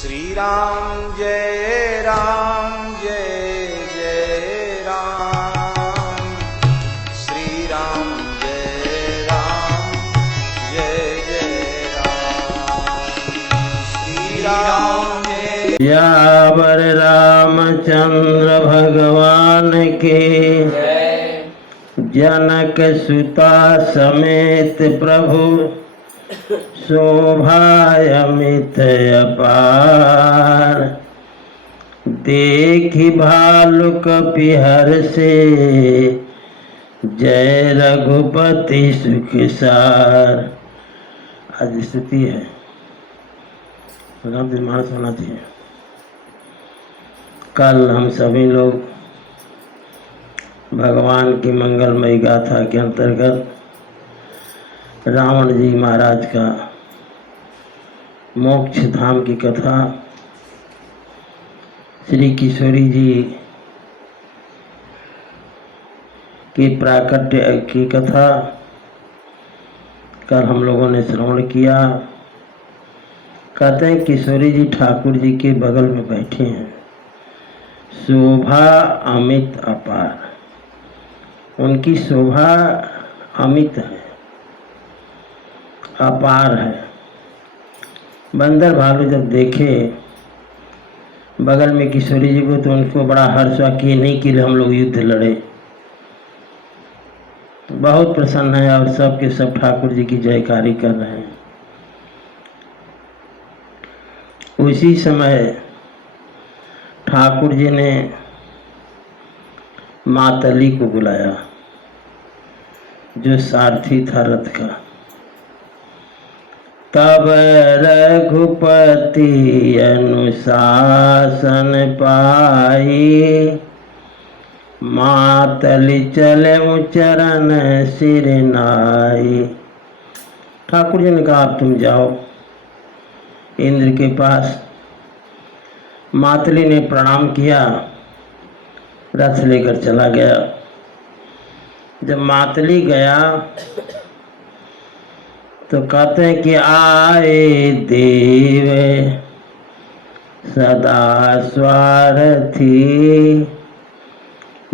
श्री राम जय जय राम, श्री राम जय राम, श्री राम यावर रामचंद्र भगवान के जनक सुता समेत प्रभु शोभायमित अपार। देखि भालु कपिहर से जय रघुपति सुख सार। आज स्तुति है, राम मानस होना चाहिए। कल हम सभी लोग भगवान की मंगलमयी गाथा के अंतर्गत रावण जी महाराज का मोक्ष धाम की कथा, श्री किशोरी जी की प्राकट्य की कथा कल हम लोगों ने श्रवण किया। कहते हैं किशोरी जी ठाकुर जी के बगल में बैठे हैं। शोभा अमित अपार, उनकी शोभा अमित है, अपार है। बंदर भालू जब देखे बगल में किशोरी जी को तो उनको बड़ा हर्ष हुआ कि नहीं कि हम लोग युद्ध लड़े। बहुत प्रसन्न है और सब के सब ठाकुर जी की जयकारी कर रहे हैं। उसी समय ठाकुर जी ने मातली को बुलाया, जो सारथी था रथ का। तब रघुपति अनुशासन पाई, मातली चले चरण सिर नाई। ठाकुर जी ने कहा अब तुम जाओ इंद्र के पास। मातली ने प्रणाम किया, रथ लेकर चला गया। जब मातली गया तो कहते हैं कि आए देव सदा स्वार्थी,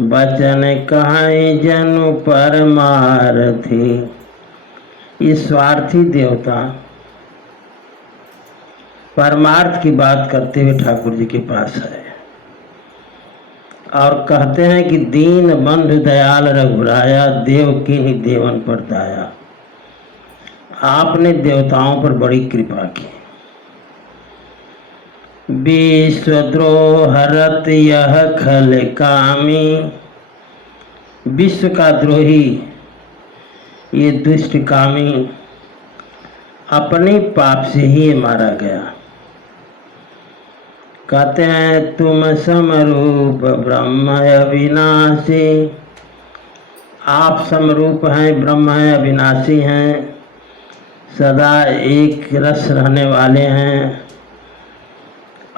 बचन कहाई जनु परमारथी। ये स्वार्थी देवता परमार्थ की बात करते हुए ठाकुर जी के पास है और कहते हैं कि दीन बंधु दयाल रघुराया, देव की ही देवन पर दाया। आपने देवताओं पर बड़ी कृपा की। विश्वद्रोह हरत यह खल कामी, विश्व का द्रोही ये दुष्ट कामी अपने पाप से ही मारा गया। कहते हैं तुम समरूप ब्रह्म अविनाशी, आप समरूप हैं, ब्रह्म हैं, अविनाशी हैं, सदा एक रस रहने वाले हैं।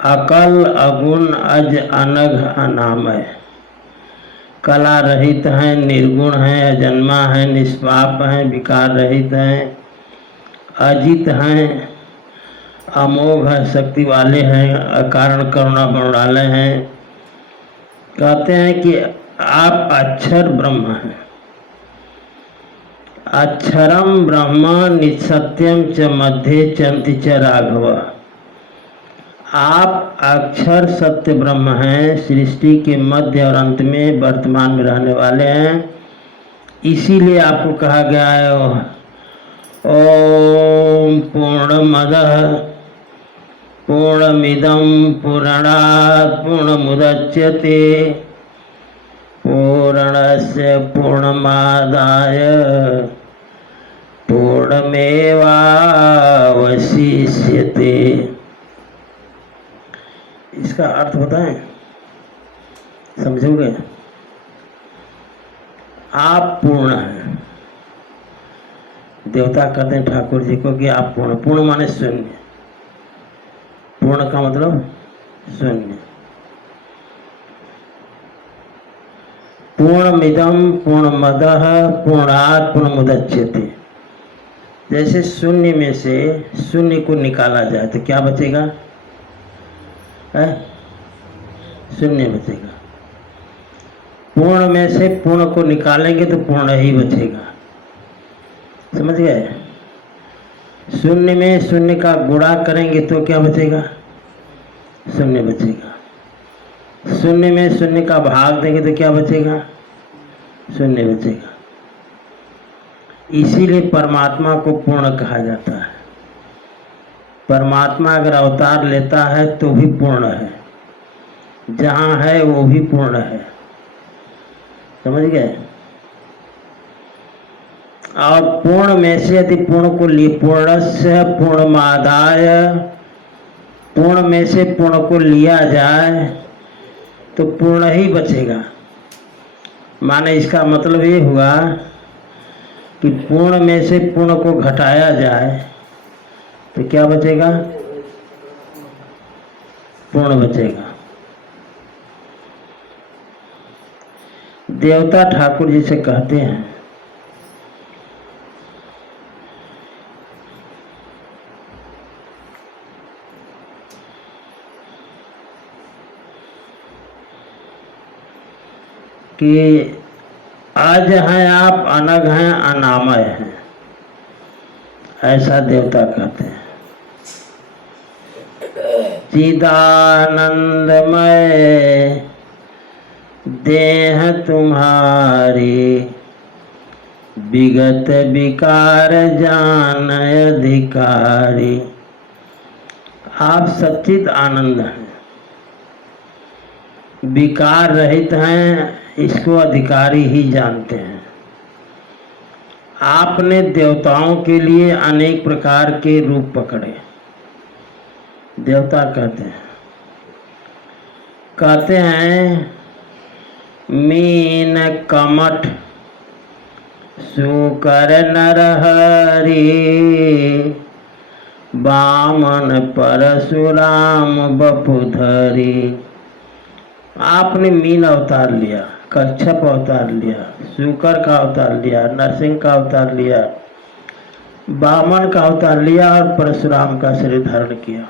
अकल अगुण अज अनघ अनामय, कला रहित हैं, निर्गुण हैं, अजन्मा हैं, निष्पाप हैं, विकार रहित हैं, अजित हैं, अमोघ शक्ति वाले हैं, अकारण करुणा वाले हैं। कहते हैं कि आप अक्षर ब्रह्म हैं। अक्षरम ब्रह्म निसत्यम च मध्ये चंति च राघव। आप अक्षर सत्य ब्रह्म हैं, सृष्टि के मध्य और अंत में वर्तमान में रहने वाले हैं। इसीलिए आपको कहा गया है ओम पूर्णमदः पूर्णमिदं पूर्णात् पूर्णमुदच्यते पूर्णस्य पूर्णमादाय पूर्णमेवावशिष्यते। इसका अर्थ बताएं, समझोगे? आप पूर्ण हैं। देवता कहते हैं ठाकुर जी को कि आप पूर्ण। पूर्ण माने शून्य, पूर्ण का मतलब शून्य। पूर्णमिदं पूर्णमदः पूर्णात् पूर्णमुदच्यते। जैसे शून्य में से शून्य को निकाला जाए तो क्या बचेगा? है, शून्य बचेगा। पूर्ण में से पूर्ण को निकालेंगे तो पूर्ण ही बचेगा, समझ गए। शून्य में शून्य का गुणा करेंगे तो क्या बचेगा, शून्य बचेगा। शून्य में शून्य का भाग देंगे तो क्या बचेगा, शून्य बचेगा। इसीलिए परमात्मा को पूर्ण कहा जाता है। परमात्मा अगर अवतार लेता है तो भी पूर्ण है, जहाँ है वो भी पूर्ण है, समझ गए। और पूर्ण में से यदि पूर्ण को लिए, पूर्णस्य पूर्णमादाय, पूर्ण में से पूर्ण को लिया जाए तो पूर्ण ही बचेगा। माने इसका मतलब ये हुआ कि पूर्ण में से पूर्ण को घटाया जाए तो क्या बचेगा, पूर्ण बचेगा। देवता ठाकुर जी से कहते हैं कि आज हैं आप, अनग हैं, अनामय हैं, ऐसा देवता कहते हैं। चिदानंदमय देह तुम्हारी, विगत विकार जान अधिकारी। आप सच्चिद आनंद हैं, विकार रहित हैं, इसको अधिकारी ही जानते हैं। आपने देवताओं के लिए अनेक प्रकार के रूप पकड़े, देवता कहते हैं मीन कमठ सुकर नरहरि, बामन परशुराम बपुधरी। आपने मीन अवतार लिया, कच्छप अवतार लिया, शुकर का अवतार लिया, नरसिंह का अवतार लिया, बामन का अवतार लिया और परशुराम का शरीर धारण किया।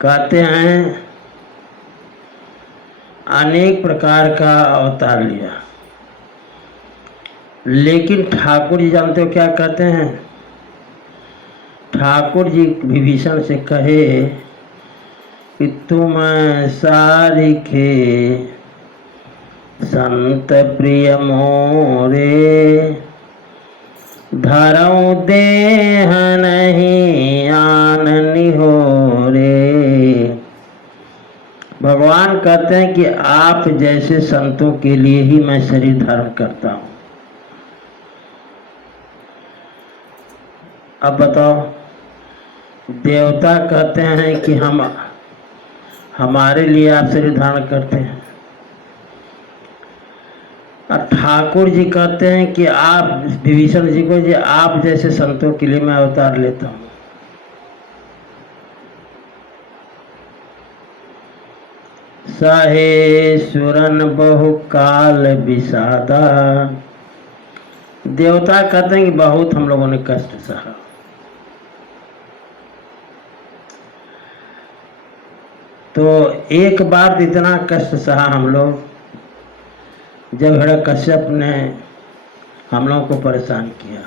कहते हैं अनेक प्रकार का अवतार लिया, लेकिन ठाकुर जी जानते हो क्या कहते हैं। ठाकुर जी विभीषण से कहे कि तुम सारिखे संत प्रिय मोरे, धरऊ देह नहीं आन निहोरे। भगवान कहते हैं कि आप जैसे संतों के लिए ही मैं शरीर धारण करता हूं। अब बताओ, देवता कहते हैं कि हम हमारे लिए आप शरीर धारण करते हैं, और ठाकुर जी कहते हैं कि आप विभीषण जी को, जी आप जैसे संतों के लिए मैं अवतार लेता हूं। सहे सुरन बहु काल विषादा। देवता कहते हैं कि बहुत हम लोगों ने कष्ट सहा। तो एक बार इतना कष्ट सहा हम लोग जब हिरण्यकश्यप ने हम लोगों को परेशान किया,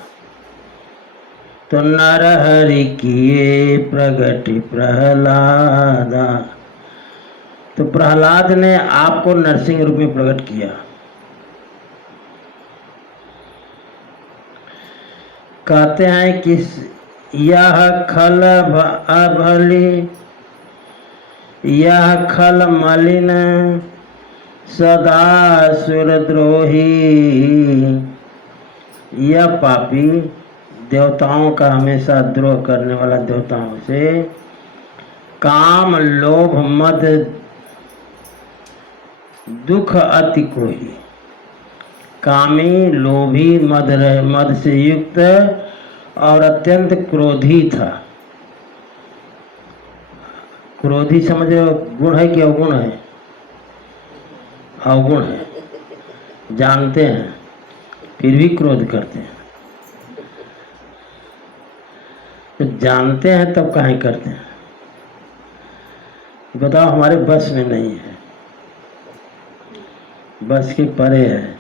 तो नरहरि किए प्रगति प्रहलादा। तो प्रहलाद ने आपको नरसिंह रूप में प्रकट किया। कहते हैं कि यह खल अभली, यह खल मलिन सदा सुरद्रोही। यह पापी, देवताओं का हमेशा द्रोह करने वाला, देवताओं से काम लोभ मद दुख अति कोही। कामी, लोभी, मद से युक्त और अत्यंत क्रोधी था। क्रोधी समझो गुण है कि अवगुण है, अवगुण है, जानते हैं फिर भी क्रोध करते हैं। तो जानते हैं तब काहे करते हैं। बताओ हमारे बस में नहीं है, बस के परे है।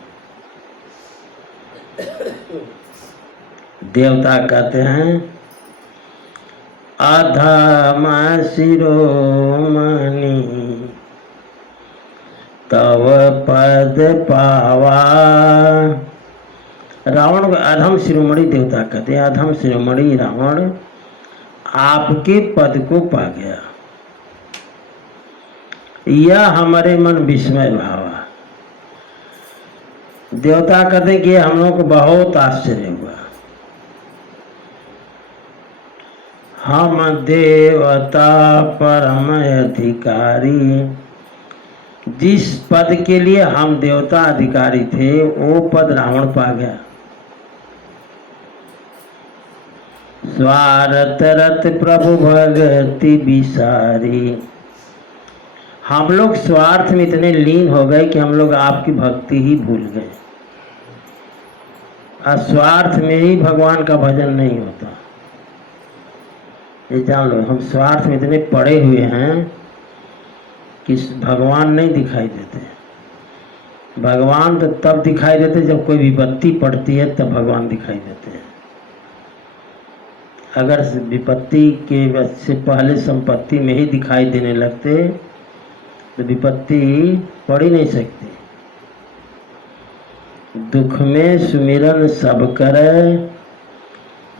देवता कहते हैं अधम शिरोमणि तव पद पावा। रावण को अधम शिरोमणि देवता कहते हैं। अधम शिरोमणि रावण आपके पद को पा गया, यह हमारे मन विस्मय भावा। देवता कहते हैं कि हम लोग को बहुत आश्चर्य हुआ। हम देवता परम अधिकारी, जिस पद के लिए हम देवता अधिकारी थे वो पद रावण पा गया। स्वार्थ रत प्रभु भगति विसारी, हम लोग स्वार्थ में इतने लीन हो गए कि हम लोग आपकी भक्ति ही भूल गए। स्वार्थ में ही भगवान का भजन नहीं होता, ये जान लो। हम स्वार्थ में इतने पड़े हुए हैं कि भगवान नहीं दिखाई देते। भगवान तो तब दिखाई देते जब कोई विपत्ति पड़ती है, तब भगवान दिखाई देते हैं। अगर विपत्ति के से पहले संपत्ति में ही दिखाई देने लगते तो विपत्ति पड़ ही नहीं सकती। दुख में सुमिरन सब करे,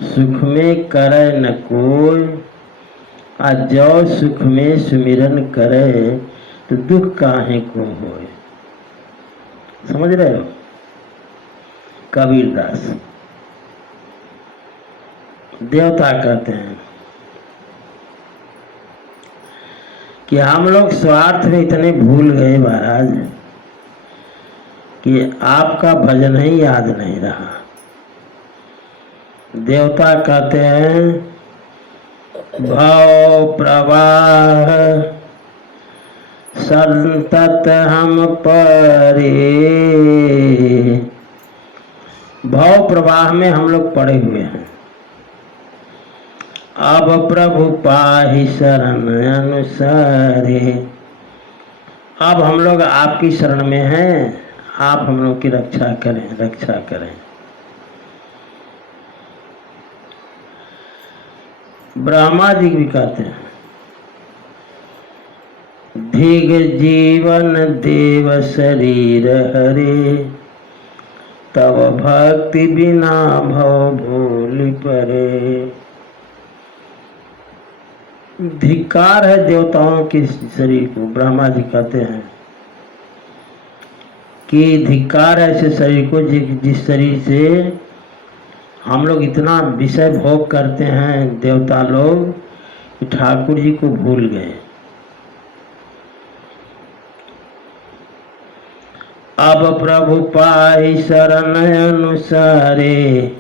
सुख में करे न कोई। आज जो सुख में सुमिरन करे तो दुख काहे को होए। समझ रहे हो? कबीरदास देवता कहते हैं कि हम लोग स्वार्थ में इतने भूल गए महाराज कि आपका भजन ही याद नहीं रहा। देवता कहते हैं भव प्रवाह संतत हम परे, भव प्रवाह में हम लोग पड़े हुए हैं। अब प्रभु पाहि शरण अनुसारे, अब हम लोग आपकी शरण में हैं, आप हम लोग की रक्षा करें, रक्षा करें। ब्रह्मा जी भी कहते हैं धिग जीवन देव शरीर हरे, तब भक्ति बिना भव भूल परे। धिक्कार है देवताओं के शरीर को। ब्रह्मा जी कहते हैं कि धिक्कार है ऐसे शरीर को जिस शरीर से हम लोग इतना विषय भोग करते हैं, देवता लोग, कि ठाकुर जी को भूल गए। अब प्रभु पाहि शरण अनुसारे,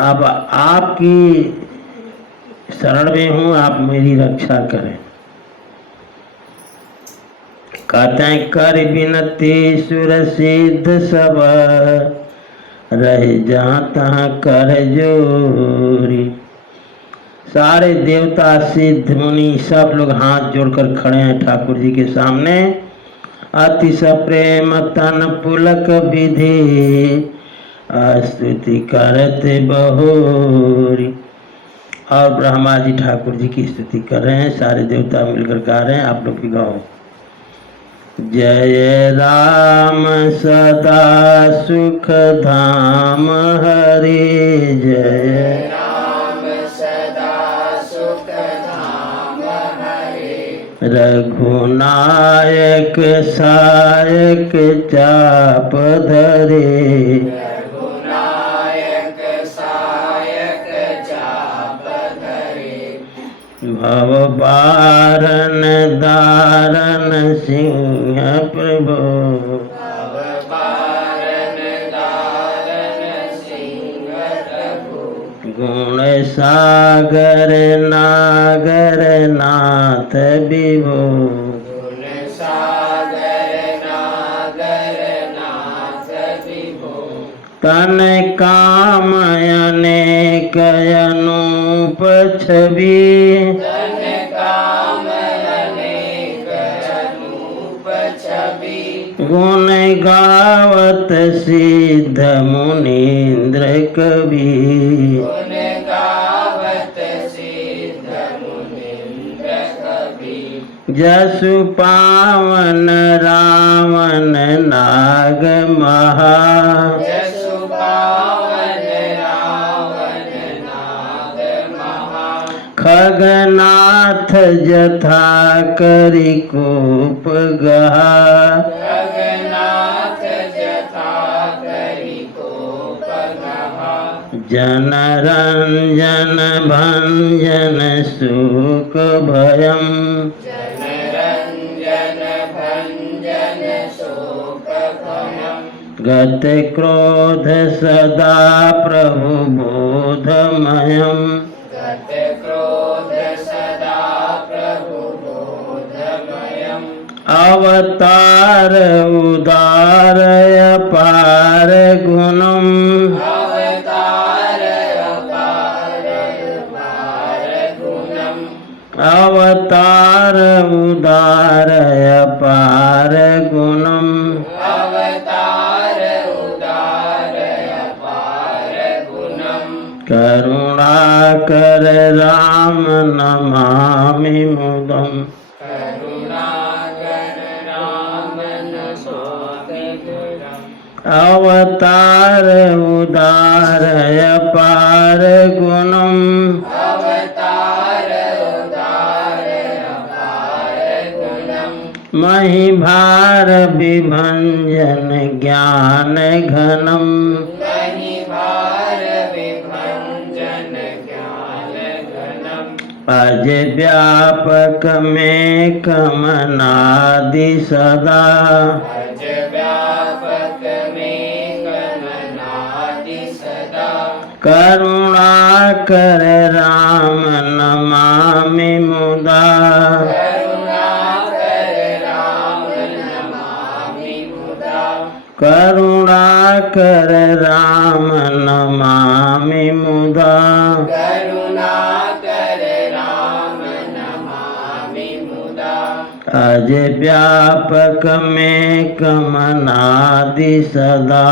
अब आपकी शरण में हूँ, आप मेरी रक्षा करें। कहते हैं कर बिनती सुर सिद्ध सब, रह जहाँ तहाँ कर जोरी। सारे देवता सिद्ध मुनि सब लोग हाथ जोड़कर खड़े हैं ठाकुर जी के सामने। अतिश प्रेम तन पुलक विधि, स्तुति करते बहोरी। और ब्रह्मा जी ठाकुर जी की स्तुति कर रहे हैं, सारे देवता मिलकर गा रहे हैं। आप लोग भी गाओ। जय राम सदा सुख धाम हरे, जय राम सदा सुख धाम हरे। रघुनायक सायक चाप धरे, रघुनायक सायक चाप धरे। भव बारन दारन सिंह प्रभु, भव बारन दारन सिंह प्रभु। गुण सागर नागर नाथ विभो, गुण सागर नागर नाथ विभो। तन काम अनेक अनूप छवि तन काम अनेक अनूप छवि गुण गावत सिद्ध मुनीन्द्र कवि गुण गावत सिद्ध मुनीन्द्र कवि जसु पावन रावण नाग महा जसु पावन रावण नाग महा खगनाथ जथा करि कूप गहा जगन्नाथ जथा करि कोप गहा जनरंजन भंजन सुख भयम जनरंजन भंजन शोक भयम् गत क्रोध सदा प्रभु बोधमयम् गत क्रोध सदा प्रभु बोधमयम् अवतार उदारय पार गुणम् अवतार अपार पार गुणम् अवतार उदारय पार गुणम् अवतार उदार अपार गुणम् करुणाकर राम नमामि मुदम् करुणाकर राम नमामि मुदम् अवतार उदारय पार गुणम् अवतार उदार अपार गुणम् महिभार विभंजन ज्ञान घनम् महिभार विभंजन ज्ञान घनम् अज व्यापक में कमनादि सदा अज व्यापक में कमनादि सदा करुणाकर राम नमामि मुदा करुणाकर राम नमामि मुदा करुणाकर राम नमामि मुदा करुणाकर राम नमामि मुदा अज व्यापक में कमनादि सदा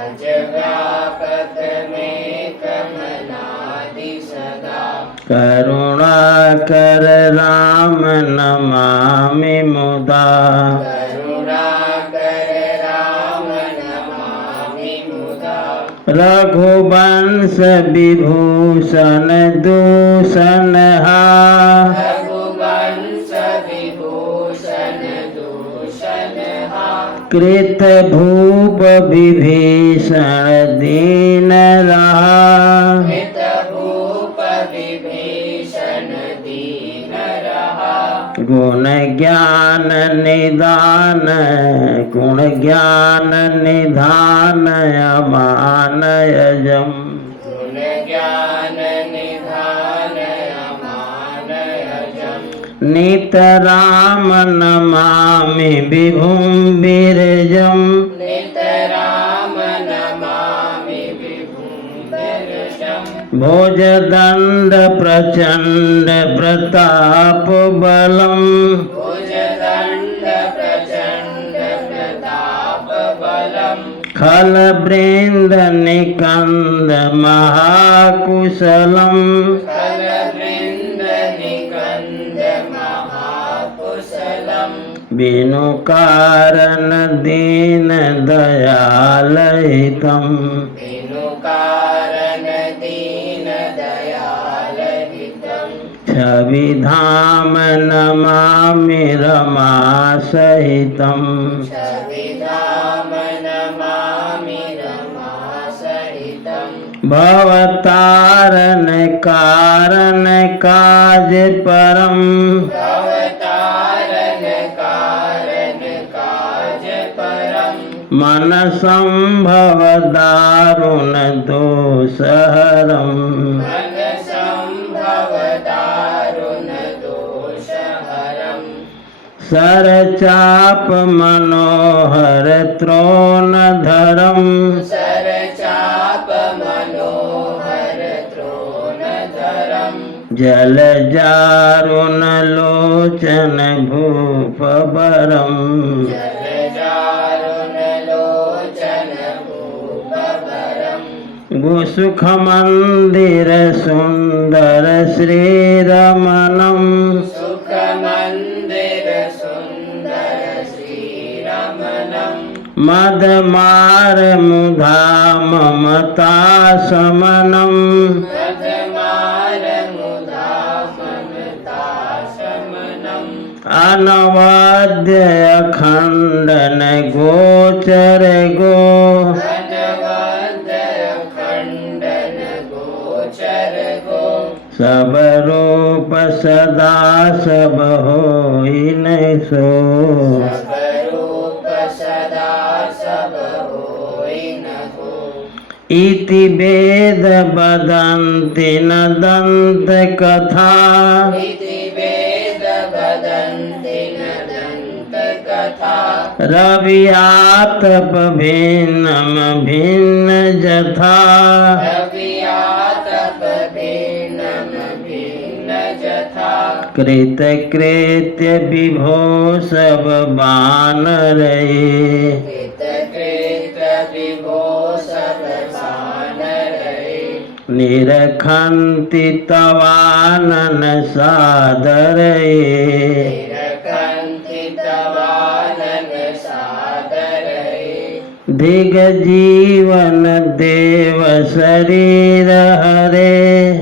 अज व्यापक में कमनादि सदा करुणाकर राम नमामि मुदा करुणाकर राम नमामि मुदा रघुवंश विभूषण दूषण हा रघुवंश विभूषण दूषण हा कृत भूप विभीषण दीन रहा हित भूप विभीषण दीन रहा गुण ज्ञान निदान गुण ज्ञान निधान अमान यजम गुण ज्ञान निधान अमान अजम नित राम नमामि विभुं विरजम नित राम नमामि विभुं विरजम् भोजदंड प्रचंड प्रताप बलम भुजदण्ड प्रचण्ड प्रताप बलम् खल वृंद निकंद महाकुशलम खलवृन्द निकन्द महाकुशलम् बिनु कारण दीन दयाल हितम बिनु कारण दीन दयाल हितम् छवि धाम नमामि रमा सहितम छविधाम नमामि रमा सहितम् भवतारण कारण काज परम भवतारण कारण काज परम् मन संभव दारुण दोषहरम मन संभव दारुण दोषहरम् सरचाप मनोहर त्रोण धरम सरचाप मनोहर त्रोणधरम् जल जारुन लोचन भूप बरम जलजारुण लोचन भूपवरम् गुसुख मंदिर सुंदर श्री रमणम सुख मंदिर सुंदर श्रीरमणम् मद मार मुधा ममता समनम मदमार मुधा ममता शमनम् अनवाद्य अखंडन गोचर गो अनवद्य खंडन गोचर गो सब रूप सदा सब होई नहीं सो सब रूप सदा सब होई न हो इति वेद बदन्ति न दंत कथा इति वेद वदन्ति न दन्त कथा रवियातप भिन्नम भिन्न जथा रवियातप भिन्नम भिन्न जथा कृत कृत्य विभो सब बानरये कृत विभो सब बानरये निरखन्ति तवानन सादरये निरखन्ति तवानन सादरये दिग जीवन देव शरीर हरे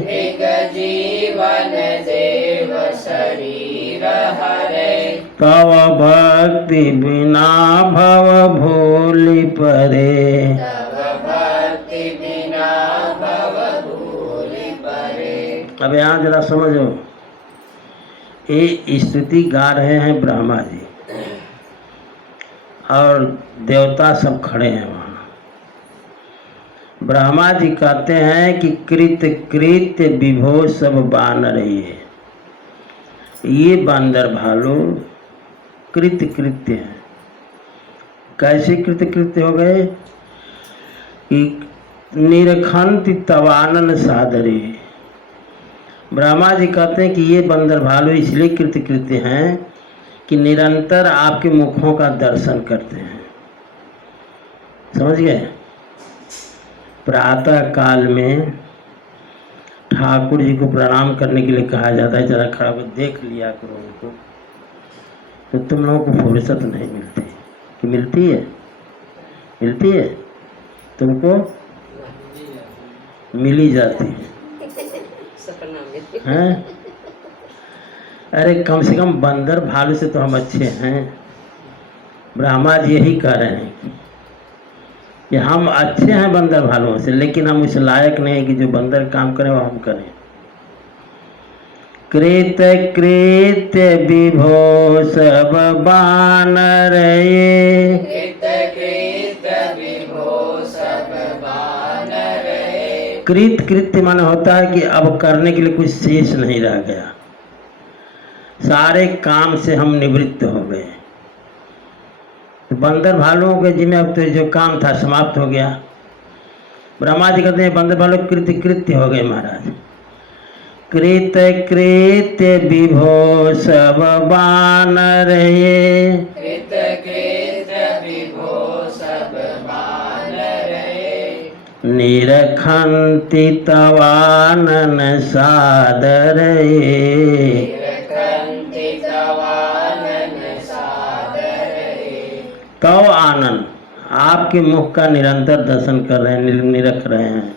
दिग जीवन देव शरीर हरे तव भक्ति बिना भव भूलि परे तव भक्ति बिना भव भूलि परे अब यहाँ जरा समझो, ये स्तुति गा रहे हैं ब्रह्मा जी और देवता सब खड़े हैं वहाँ। ब्रह्मा जी कहते हैं कि कृत कृत्य विभो सब बानर ये बांदर भालू कृत कृत्य है। कैसे कृत कृत्य हो गए कि निरखंति तवानन सादरे। ब्रह्मा जी कहते हैं कि ये बंदर भालू इसलिए कृत कृत्य हैं कि निरंतर आपके मुखों का दर्शन करते हैं। समझ गए? प्रातः काल में ठाकुर जी को प्रणाम करने के लिए कहा जाता है, जरा खड़ा होकर देख लिया करो उनको, तो तुम लोगों को फुर्सत नहीं मिलती। कि मिलती है? मिलती है तुमको? मिली जाती है हैं? अरे कम से कम बंदर भालू से तो हम अच्छे हैं। ब्रह्मा जी यही कह रहे हैं कि हम अच्छे हैं बंदर भालुओं से, लेकिन हम उस लायक नहीं कि जो बंदर काम करें वो हम करें। कृत कृत्य विभो सब बानर ये कृत कृत्य विभो सब बानरये कृत कृत्य माने होता है कि अब करने के लिए कुछ शेष नहीं रह गया, सारे काम से हम निवृत्त हो गए। तो बंदर भालुओं के जिम्मे अब तो जो काम था समाप्त हो गया। ब्रह्मा जी कहते हैं बंदर भालू कृत्य कृत्य हो गए महाराज। कृत कृत्य विभो सब बानर ये कृत कृत्य विभो सब बानरये निरखन्ति तवानन सादर ये निरखन्ति तवानन सादरये तव आनंद आपके मुख का निरंतर दर्शन कर रहे हैं, निरख रहे हैं,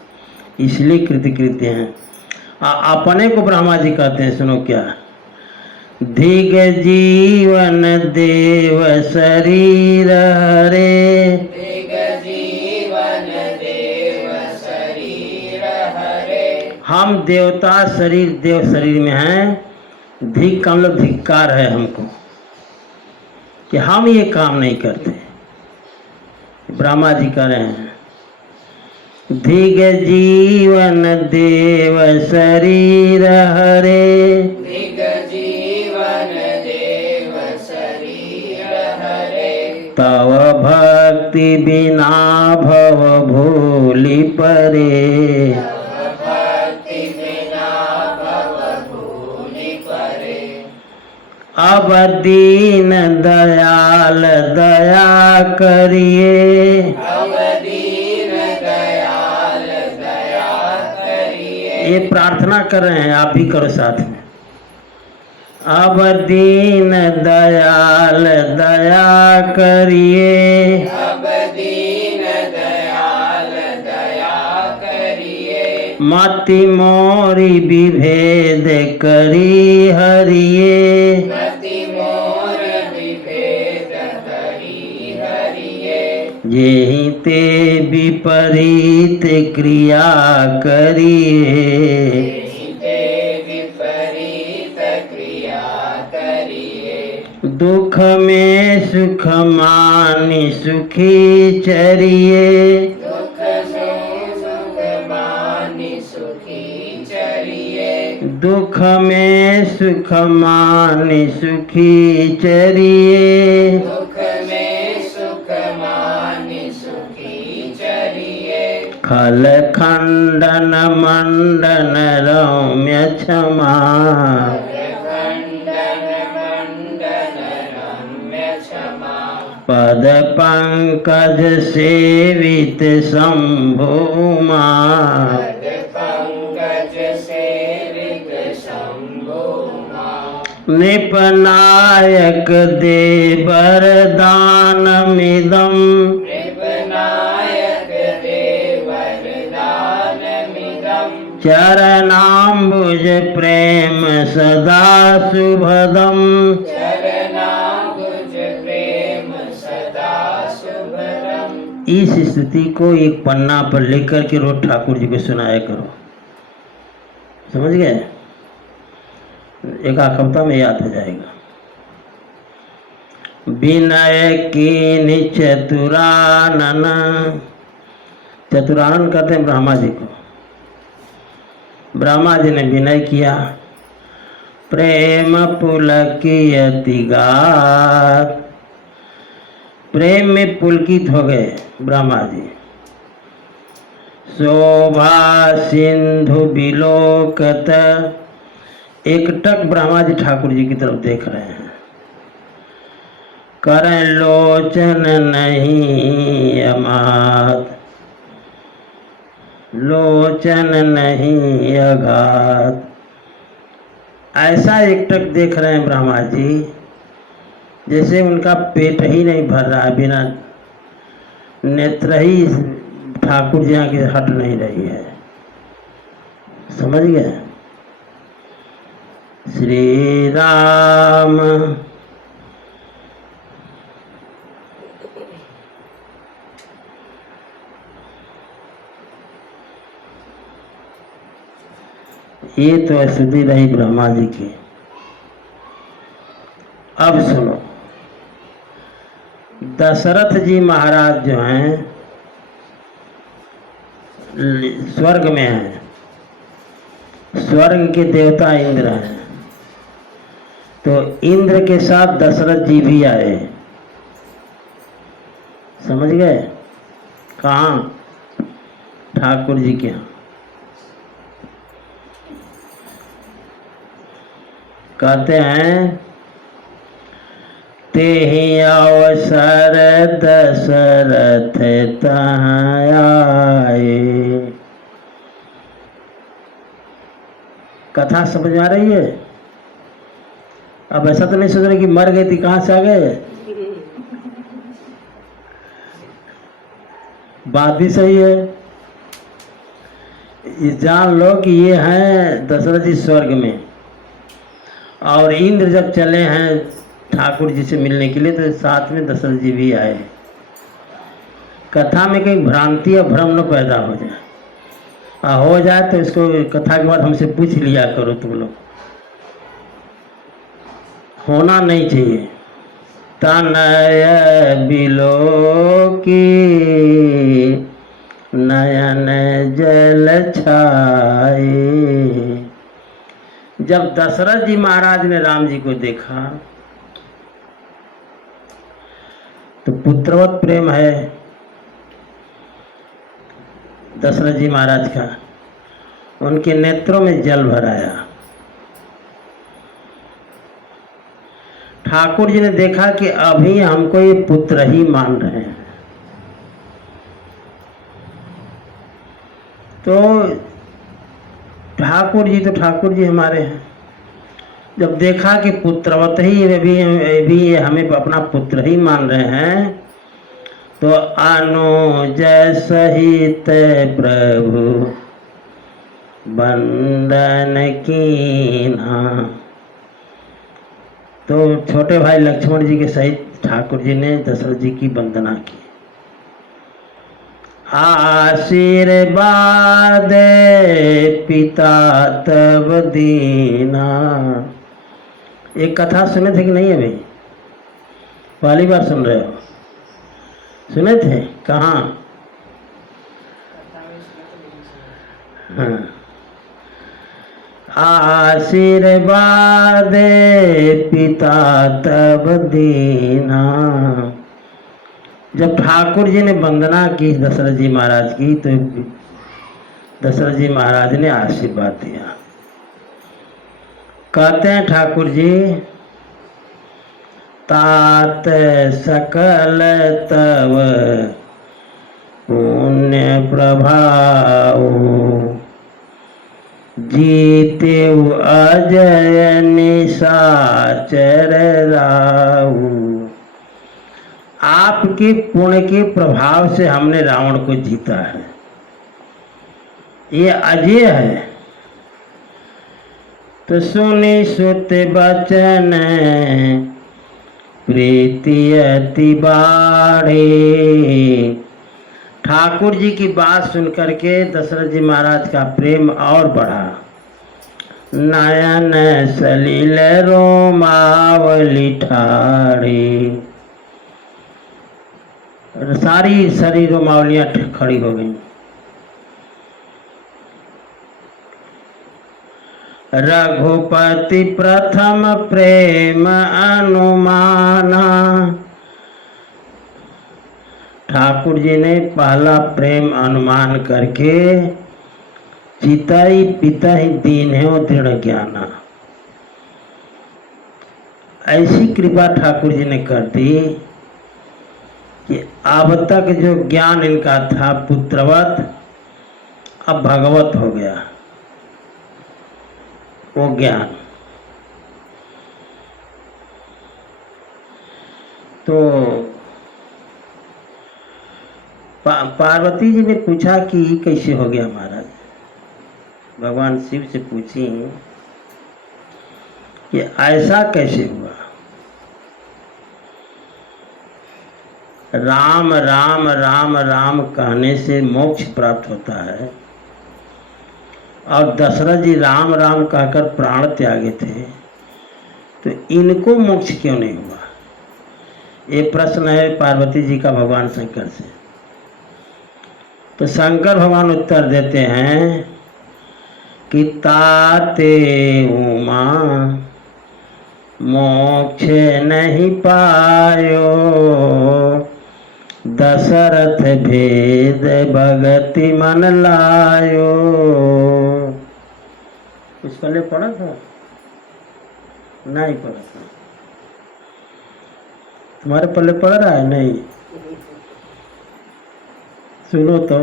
इसलिए कृतकृत्य हैं। अपने को ब्रह्मा जी कहते हैं, सुनो क्या, धिग जीवन देव शरीर हरे दिग जीवन देव शरीर हरे हम देवता शरीर देव शरीर में हैं। धिक का मतलब धिक्कार है हमको कि हम ये काम नहीं करते। ब्रह्मा जी कह रहे हैं धिग जीवन देव शरीर हरे दिग जीवन देव शरीर हरे तव भक्ति बिना भव भूलि परे भक्ति बिना भव अब दीन दयाल दया करिए। अब दीन दयाल दया करिए। ये प्रार्थना कर रहे हैं, आप भी करो साथ में। अब दीन दयाल दया करिए। अब दीन दयाल दया करिए। मति मोरी विभेद करी हरिए। मति मोर विभेद करी हरिए। जेहि ते विपरीत क्रिया करिए। ते विपरीत क्रिया करिए। दुख में सुख मानि सुखी चरिए। दुख में सुख मानि सुखी चरिए। दुख में सुख मानि सुखी चरिए। दुख में सुख मानि सुखी चरिए। खल खंडन मंडन रम्य क्षमा। खंडन मंडन रम्य क्षमा। पद पंकज सेवित शंभुमा। पद पंकज सेवित शंभुमा। निपनायक दे वरदानमिदं। नृपनायक दे वरदानमिदं। चरणाम्बुज प्रेम सदा शुभदम्। चरणाम्बुज प्रेम सदा शुभदम्। इस स्तुति को एक पन्ना पर लेकर के रोज ठाकुर जी को सुनाया करो, समझ गए? एक हफ्ता में याद हो जाएगा। विनय की चतुरानन। चतुरानन कहते हैं ब्रह्मा जी को। ब्रह्मा जी ने विनय किया। प्रेम पुलकियति गात। प्रेम में पुलकित हो गए ब्रह्मा जी। शोभा सिंधु बिलोकत। एकटक ब्रह्मा जी ठाकुर जी की तरफ देख रहे हैं। करें लोचन नहीं अमात। लोचन नहीं अघात। ऐसा एकटक देख रहे हैं ब्रह्मा जी जैसे उनका पेट ही नहीं भर रहा है, बिना नेत्र ही ठाकुर जी की हट नहीं रही है। समझ गए? श्री राम ये तो स्तुति रही ब्रह्मा जी की। अब सुनो, दशरथ जी महाराज जो हैं स्वर्ग में हैं। स्वर्ग के देवता इंद्र हैं। तो इंद्र के साथ दशरथ जी भी आए। समझ गए? कहाँ? ठाकुर जी के यहाँ। कहते हैं तेहि अवसर दशरथ तहाँ आए। कथा समझ आ रही है? अब ऐसा तो नहीं सोच रहे कि मर गए थी कहाँ से आ गए। बात भी सही है। ये जान लो कि ये हैं दशरथ जी स्वर्ग में, और इंद्र जब चले हैं ठाकुर जी से मिलने के लिए तो साथ में दशरथ जी भी आए। कथा में कहीं भ्रांति या भ्रम न पैदा हो जाए, हो जाए तो इसको कथा के बाद हमसे पूछ लिया करो तुम लोग। होना नहीं चाहिए। तनय बिलो की नयन जल छाए। जब दशरथ जी महाराज ने राम जी को देखा तो पुत्रवत प्रेम है दशरथ जी महाराज का। उनके नेत्रों में जल भर आया। ठाकुर जी ने देखा कि अभी हमको ये पुत्र ही मान रहे हैं, तो ठाकुर जी हमारे हैं। जब देखा कि पुत्रवत ही भी ये हमें अपना पुत्र ही मान रहे हैं, तो अनुज सहित प्रभु वंदन कीना। तो छोटे भाई लक्ष्मण जी के सहित ठाकुर जी ने दशरथ जी की वंदना की। आशीर्वाद पिता तब दीना। एक कथा सुने थे कि नहीं? अभी पहली बार सुन रहे हो? सुने थे? कहाँ? हाँ। आशीर्वाद पिता तब दीना। जब ठाकुर जी ने वंदना की दशरथ जी महाराज की, तो दशरथ जी महाराज ने आशीर्वाद दिया। कहते हैं ठाकुर जी, तात सकल तव पुण्य प्रभाव, जीते अजय निशाचर राहु। आपके पुण्य के प्रभाव से हमने रावण को जीता है, ये अजय है। तो सुनि सुत बचन प्रीति अति बाढ़े। ठाकुर जी की बात सुनकर के दशरथ जी महाराज का प्रेम और बढ़ा। नयन सलिल रोमावली ठाड़ी। सारी सारी रोमावलियां खड़ी हो गई। रघुपति प्रथम प्रेम अनुमाना। ठाकुर जी ने पहला प्रेम अनुमान करके चिताई पिता ही दीन है और दृढ़ ज्ञाना। ऐसी कृपा ठाकुर जी ने कर दी कि अब तक जो ज्ञान इनका था पुत्रवत, अब भगवत हो गया वो ज्ञान। तो पार्वती जी ने पूछा कि कैसे हो गया महाराज। भगवान शिव से पूछी कि ऐसा कैसे हुआ। राम राम राम राम कहने से मोक्ष प्राप्त होता है, और दशरथ जी राम राम कहकर प्राण त्यागे थे, तो इनको मोक्ष क्यों नहीं हुआ? ये प्रश्न है पार्वती जी का भगवान शंकर से। तो शंकर भगवान उत्तर देते हैं कि ताते उमा मोक्ष नहीं पायो, दशरथ भेद भगति मन लायो। कुछ पहले पढ़ा था? नहीं पढ़ा था। तुम्हारे पल्ले पढ़ रहा है? नहीं। सुनो तो,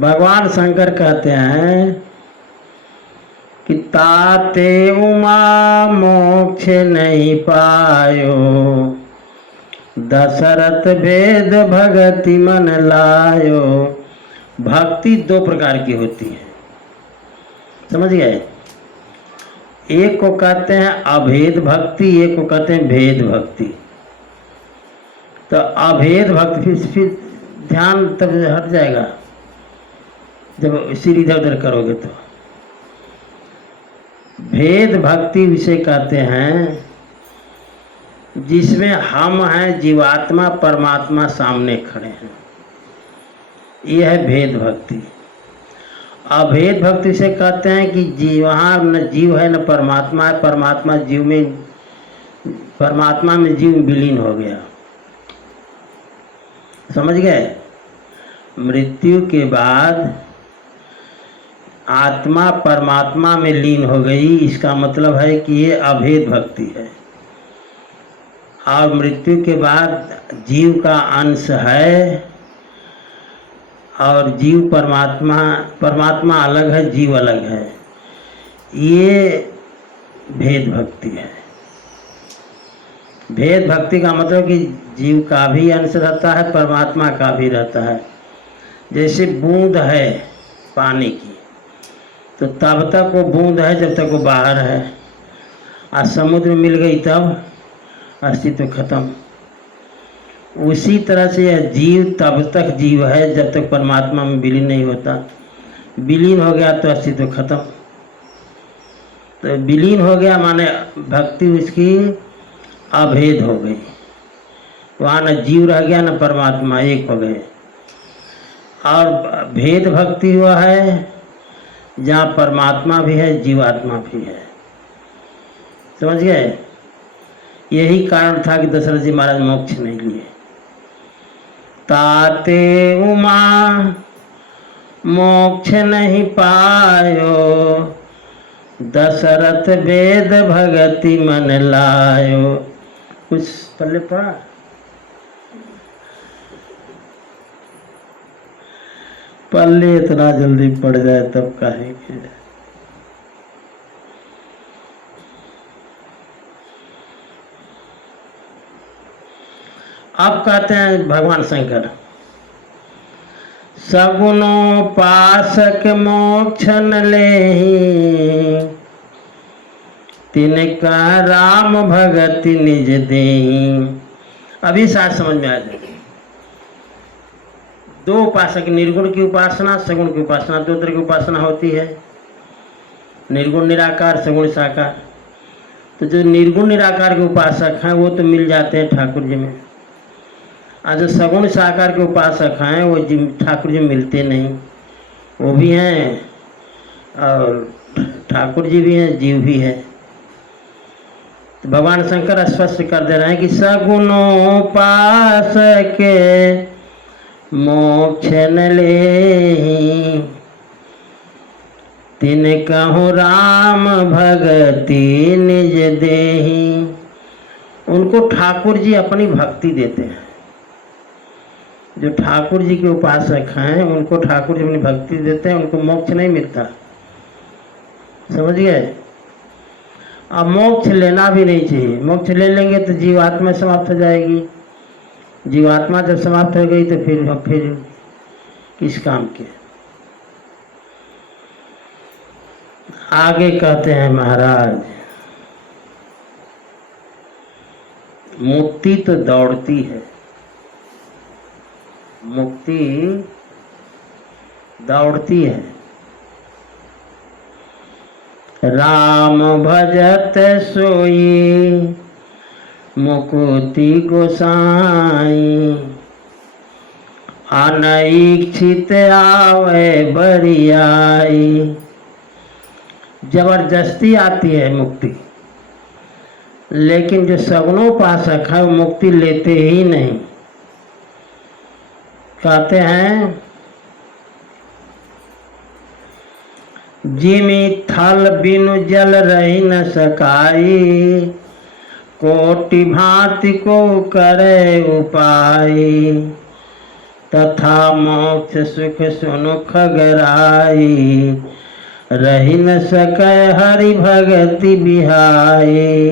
भगवान शंकर कहते हैं कि ताते उमा मोक्ष नहीं पायो, दशरथ भेद भगति मन लायो। भक्ति दो प्रकार की होती है, समझ गए? एक को कहते हैं अभेद भक्ति, एक को कहते हैं भेद भक्ति। तो अभेद भक्ति फिर ध्यान तब हट जाएगा जब सिर इधर उधर करोगे। तो भेद भक्ति विषय कहते हैं जिसमें हम हैं, जीवात्मा परमात्मा सामने खड़े हैं, यह है भेद भक्ति। अभेद भक्ति से कहते हैं कि वहाँ न जीव है न परमात्मा है, परमात्मा जीव में, परमात्मा में जीव विलीन हो गया। समझ गए? मृत्यु के बाद आत्मा परमात्मा में लीन हो गई, इसका मतलब है कि ये अभेद भक्ति है। और मृत्यु के बाद जीव का अंश है और जीव परमात्मा, परमात्मा अलग है, जीव अलग है। ये भेद भक्ति है। भेद भक्ति का मतलब कि जीव का भी अंश रहता है, परमात्मा का भी रहता है। जैसे बूंद है पानी की, तो तब तक वो बूंद है जब तक वो बाहर है, और समुद्र में मिल गई तब अस्तित्व खत्म। उसी तरह से यह जीव तब तक जीव है जब तक परमात्मा में विलीन नहीं होता। विलीन हो गया तो अस्तित्व खत्म। तो विलीन हो गया माने भक्ति उसकी अभेद हो गई, वहाँ न जीव रह गया न परमात्मा, एक हो गए। और भेद भक्ति हुआ है जहाँ परमात्मा भी है, जीवात्मा भी है। समझ गए? यही कारण था कि दशरथ जी महाराज मोक्ष नहीं लिए। ताते उमा मोक्ष नहीं पायो, दशरथ वेद भगति मन लायो। कुछ पल्ले पढ़ा? पल्ले इतना जल्दी पड़ जाए तब काहे के। अब कहते हैं भगवान शंकर, सगुनो पासक मोक्ष न लेहि, तिनका राम भगति निज देहि। अभी साथ समझ में आ जाएगी। दो उपासक, निर्गुण की उपासना, सगुण की उपासना, दो तरह की उपासना होती है। निर्गुण निराकार, सगुण साकार। तो जो निर्गुण निराकार के उपासक हैं वो तो मिल जाते हैं ठाकुर जी में, और जो सगुण साकार के उपासक हैं वो ठाकुर जी मिलते नहीं। वो भी हैं और ठाकुर जी भी हैं, जीव भी है। तो भगवान शंकर स्पष्ट कर दे रहे हैं कि सगुणोपासक मोक्ष न लेहि, तिन कहूँ राम भगति निज देहि। उनको ठाकुर जी अपनी भक्ति देते हैं। जो ठाकुर जी के उपासक हैं उनको ठाकुर जी अपनी भक्ति देते हैं, उनको मोक्ष नहीं मिलता। समझ गए? अब मोक्ष लेना भी नहीं चाहिए। मोक्ष ले लेंगे तो जीवात्मा समाप्त हो जाएगी। जीवात्मा जब समाप्त हो गई तो फिर किस काम के। आगे कहते हैं महाराज, मुक्ति तो दौड़ती है, मुक्ति दौड़ती है। राम भजत सोई मुकुति गोसाई, अनैक्षित आवे बरियाई। जबरदस्ती आती है मुक्ति, लेकिन जो सगुणोपासक है वो मुक्ति लेते ही नहीं। कहते हैं जिमि थल बिनु जल रही न सकाई, कोटि भांति को करे उपाय, तथा मोक्ष सुख सुनु खगराई, रही न सकै हरि भगति बिहाई।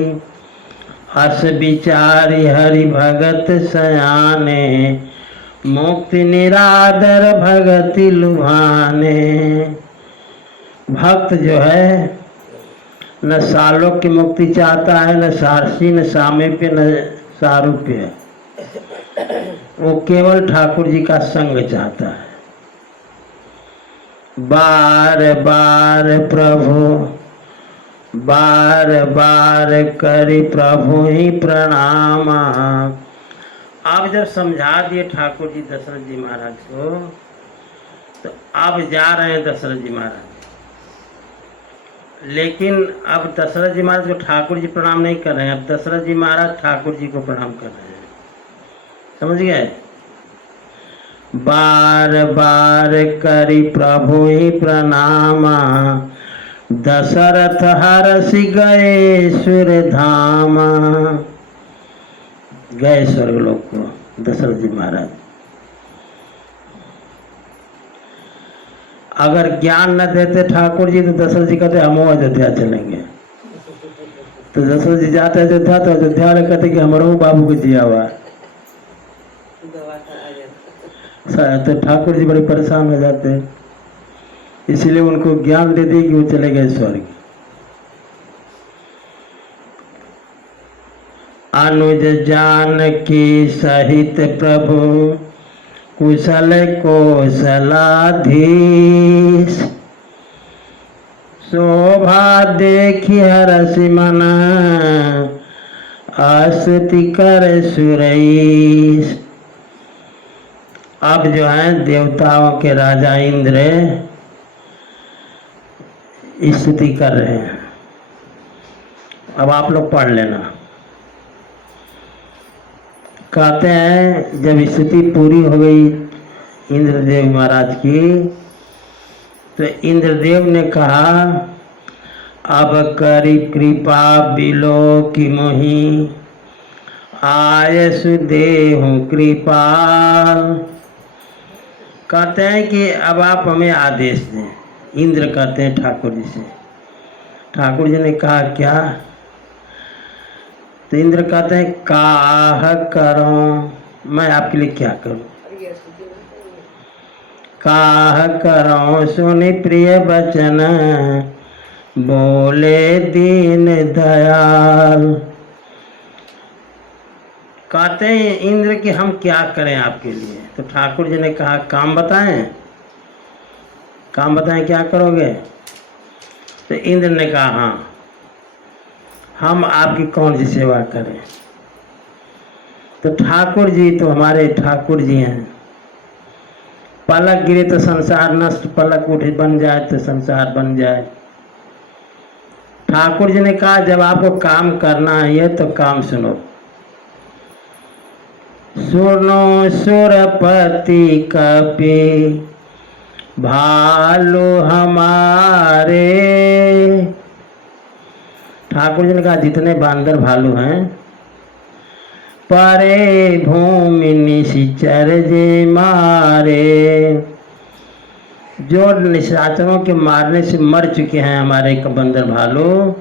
अस विचारी हरि भगत सयाने, मुक्ति निरादर भगति लुभाने। भक्त जो है न सालोक की मुक्ति चाहता है, न सारसी, न सामीप्य, न सारूप्य। वो केवल ठाकुर जी का संग चाहता है। बार बार प्रभु, बार बार करी प्रभु ही प्रणाम। अब जब समझा दिए ठाकुर जी दशरथ जी महाराज को, तो अब जा रहे हैं दशरथ जी महाराज। लेकिन अब दशरथ जी महाराज को ठाकुर जी प्रणाम नहीं कर रहे हैं, अब दशरथ जी महाराज ठाकुर जी को प्रणाम कर रहे हैं। समझ गए? बार बार करी प्रभु ही प्रणामा, दशरथ हरसि गए सुर धामा। गए स्वर्गलोक को दशरथ जी महाराज। अगर ज्ञान न देते ठाकुर जी तो दशरथ जी कहते हम अयोध्या चलेंगे। तो दशरथ जी जाते अयोध्या तो अयोध्या वाले कहते कि हमारे बाबू को जिया हुआ। तो ठाकुर जी बड़े परेशान हो जाते हैं, इसलिए उनको ज्ञान दे दी कि वो चले गए स्वर्ग। अनुज जानकी सहित प्रभु कुशल कौशलाधीश, शोभा देखी हरसि मन आस्तुति कर सुरईश। अब जो है देवताओं के राजा इंद्र स्तुति कर रहे हैं। अब आप लोग पढ़ लेना। कहते हैं जब स्तुति पूरी हो गई इंद्रदेव महाराज की, तो इंद्रदेव ने कहा अब करी कृपा बिलो की मोही, आय सुदेहु कृपाल। कहते हैं कि अब आप हमें आदेश दें। इंद्र कहते हैं ठाकुर जी से। ठाकुर जी ने कहा क्या? तो इंद्र कहते हैं काह करो, मैं आपके लिए क्या करूं? काह करो सुनि प्रिय बचन, बोले दीन दयाल। कहते हैं इंद्र कि हम क्या करें आपके लिए? तो ठाकुर जी ने कहा काम बताएं, काम बताएं क्या करोगे? तो इंद्र ने कहा हाँ, हम आपकी कौन सी सेवा करें? तो ठाकुर जी तो हमारे ठाकुर जी हैं। पलक गिरे तो संसार नष्ट, पलक उठे बन जाए तो संसार बन जाए। ठाकुर जी ने कहा जब आपको काम करना है तो काम सुनो। सुनो सुरपति कपि भालू हमारे। ठाकुर जी ने कहा जितने बांदर भालू हैं, परे भूमि निशिचर जे मारे, जो निशाचरों के मारने से मर चुके हैं हमारे बंदर भालू,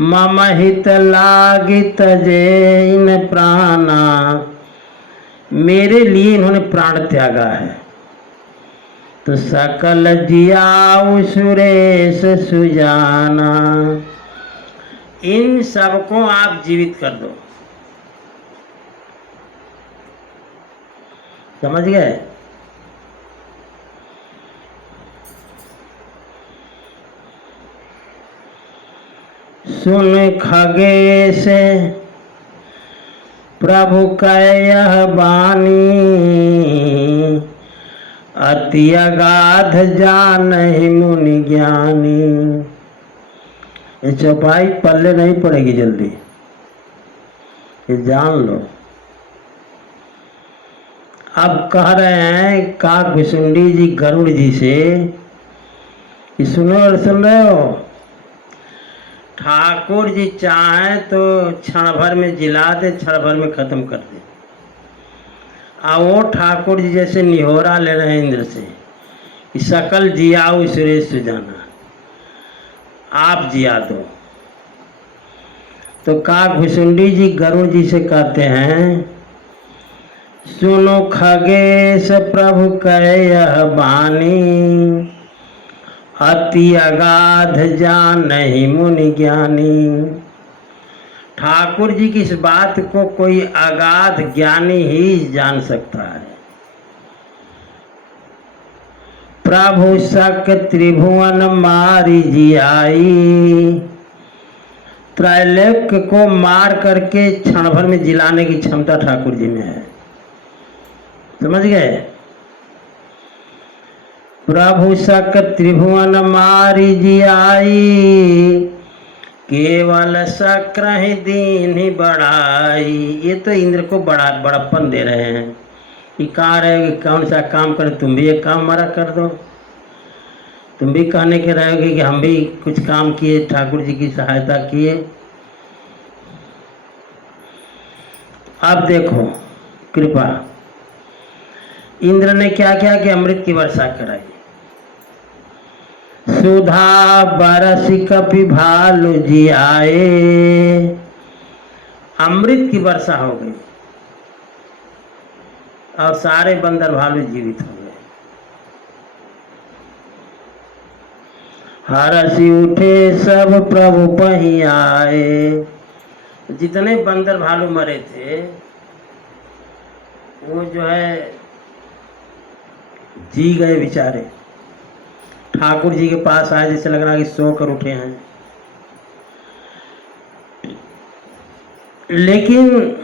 मम हित लागित जे इन प्राणा, मेरे लिए इन्होंने प्राण त्यागा है। तो सकल जियाऊ सुरेश सुजाना, इन सबको आप जीवित कर दो। समझ गए? सुन खगेश प्रभु कह बानी, अति अगाध जानहि मुनि ज्ञानी। ये चौपाई पल्ले नहीं पड़ेगी जल्दी, ये जान लो। अब कह रहे हैं काकभुसुंडी जी गरुड़ जी से कि सुनो और सुन रहे हो, ठाकुर जी चाहे तो क्षण भर में जिला दे, क्षण भर में खत्म कर दे। वो ठाकुर जी जैसे निहोरा ले रहे हैं इंद्र से कि सकल जियाऊ सुरेश सुजाना, आप जिया दो। तो काकभुसुंडी जी गरुड़ जी से कहते हैं सुनो खगेश प्रभु कह बानी, अति अगाध जानहि मुनि ज्ञानी। ठाकुर जी की इस बात को कोई अगाध ज्ञानी ही जान सकता है। प्रभु सक त्रिभुवन मारी जियाई, त्रैलोक्य को मार करके क्षण भर में जिलाने की क्षमता ठाकुर जी में है। समझ गए? प्रभु सक त्रिभुवन मारी जियाई, केवल शक्रहि दीन ही बढ़ाई। ये तो इंद्र को बड़प्पन दे रहे हैं कि कहाँ रहोगे, कौन सा काम करे, तुम भी एक काम हमारा कर दो। तुम भी कहने के रहोगे कि हम भी कुछ काम किए, ठाकुर जी की सहायता किए। अब देखो कृपा, इंद्र ने क्या किया कि अमृत की वर्षा कराई। सुधा बरसी कपि भालु जी आए, अमृत की वर्षा हो गई और सारे बंदर भालू जीवित हो गए। हरसी उठे सब प्रभु पही आए, जितने बंदर भालू मरे थे वो जो है जी गए बेचारे, ठाकुर जी के पास आए, जैसे लग रहा कि सो कर उठे हैं। लेकिन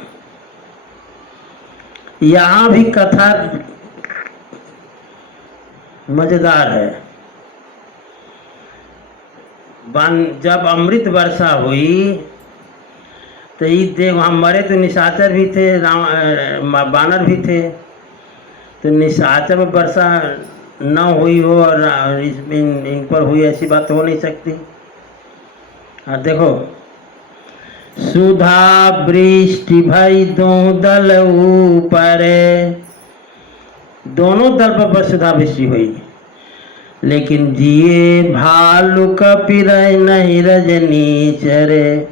यहां भी कथा मजेदार है। जब अमृत वर्षा हुई तो ये देव, वहां मरे तो निशाचर भी थे, बानर भी थे, तो निशाचर में वर्षा न हुई हो और इन पर हुई, ऐसी बात हो नहीं सकती। हाँ देखो, सुधा वृष्टि भई दो दल ऊपर, दोनों दल पर सुधा वृष्टि हुई, लेकिन जिए भालू कपिर नहीं रजनी चरे,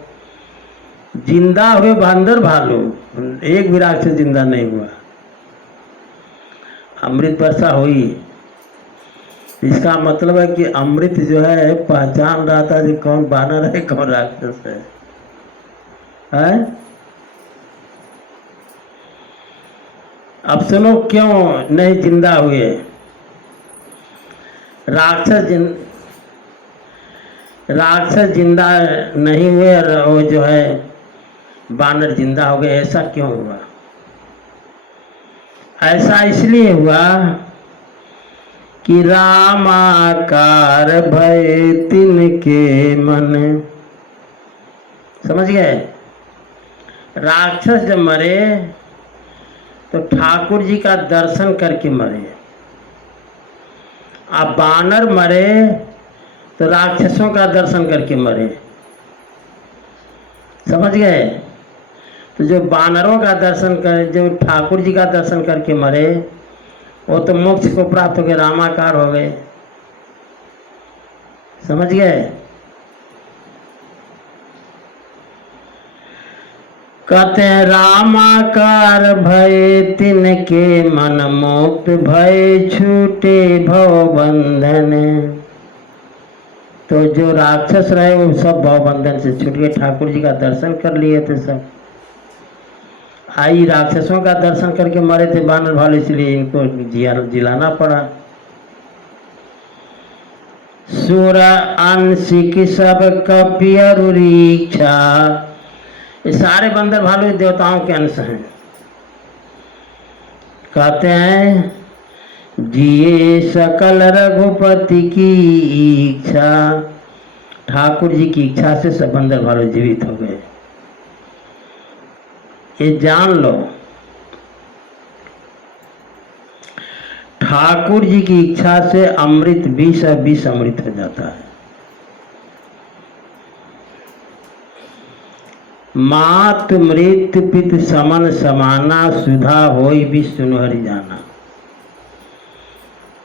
जिंदा हुए बंदर भालू, एक भी राक्षस जिंदा नहीं हुआ। अमृत वर्षा हुई, इसका मतलब है कि अमृत जो है पहचान रहा था कि कौन बानर है कौन राक्षस है, अब सुनो क्यों नहीं जिंदा हुए। राक्षस जिंदा नहीं हुए और वो जो है बानर जिंदा हो गए, ऐसा क्यों हुआ? ऐसा इसलिए हुआ कि रामाकार भय तिनके मन, समझ गए? राक्षस जब मरे तो ठाकुर जी का दर्शन करके मरे, अब बानर मरे तो राक्षसों का दर्शन करके मरे, समझ गए? तो जो बानरों का दर्शन कर, जो ठाकुर जी का दर्शन करके मरे, वो तो मोक्ष को प्राप्त हो गए, रामाकार हो गए, समझ गए? कहते हैं रामाकार भय तिनके मन, मुक्त भय छूटे भव बंधन। तो जो राक्षस रहे वो सब भव बंधन से छूट गए, ठाकुर जी का दर्शन कर लिए थे सब। आई राक्षसों का दर्शन करके मरे थे बानर भालू, इसलिए इनको जिलाना पड़ा। सुर अंशिक सब कपियरुरीक्षा, ये सारे बंदर भालू देवताओं के अंश हैं। कहते हैं जिए सकल रघुपति की इच्छा, ठाकुर जी की इच्छा से सब बंदर भालू जीवित हो गए। ये जान लो, ठाकुर जी की इच्छा से अमृत 20 अमृत हो जाता है। मात मृत पित समन समाना, सुधा होई भी सुन हरि जाना।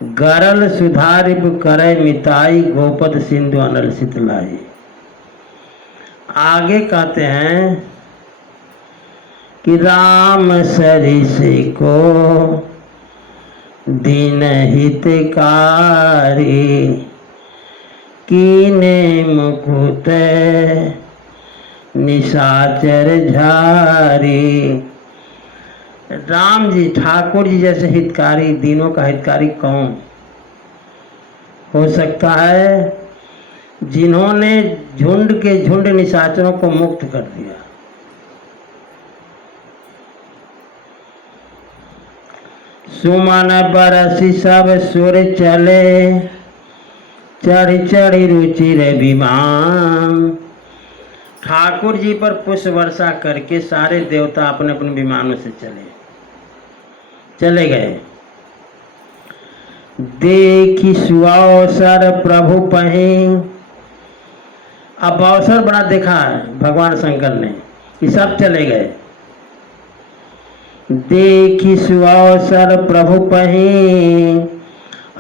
गरल सुधारिप करे मिताई, गोपद सिंधु अनल लाई। आगे कहते हैं कि राम सरिसे को दिन हितकारी, कीने मुकुट निशाचर झारी। राम जी ठाकुर जी जैसे हितकारी, दीनों का हितकारी कौन हो सकता है? जिन्होंने झुंड के झुंड निशाचरों को मुक्त कर दिया। सुमन बरसी सब सुर चले, चढ़ी चढ़ी रुचिर विमान। ठाकुर जी पर पुष्प वर्षा करके सारे देवता अपने अपने विमानों से चले। चले गए। देखी सुअवसर प्रभु पहीं, अब अवसर बड़ा देखा है भगवान शंकर ने कि सब चले गए। देखी सुअवसर प्रभु पहीं,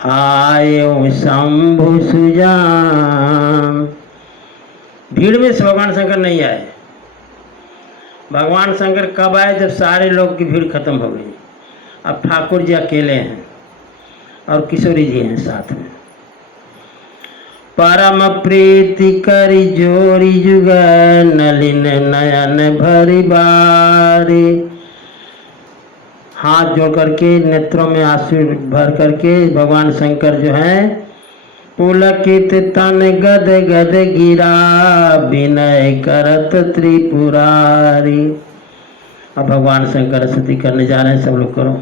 आयो शंभु सुजान। भीड़ में से भगवान शंकर नहीं आए। भगवान शंकर कब आए? जब सारे लोग की भीड़ खत्म हो गई। अब ठाकुर जी अकेले हैं और किशोरी जी हैं साथ में। परम प्रीति करी जोरी जुग, नलिन नयन भरी बारी। हाथ जोड़ करके नेत्रों में आंसू भर करके भगवान शंकर जो है पुलकित तन गद गद गिरा, विनय करत त्रिपुरारी। अब भगवान शंकर स्तुति करने जा रहे हैं, सब लोग करो।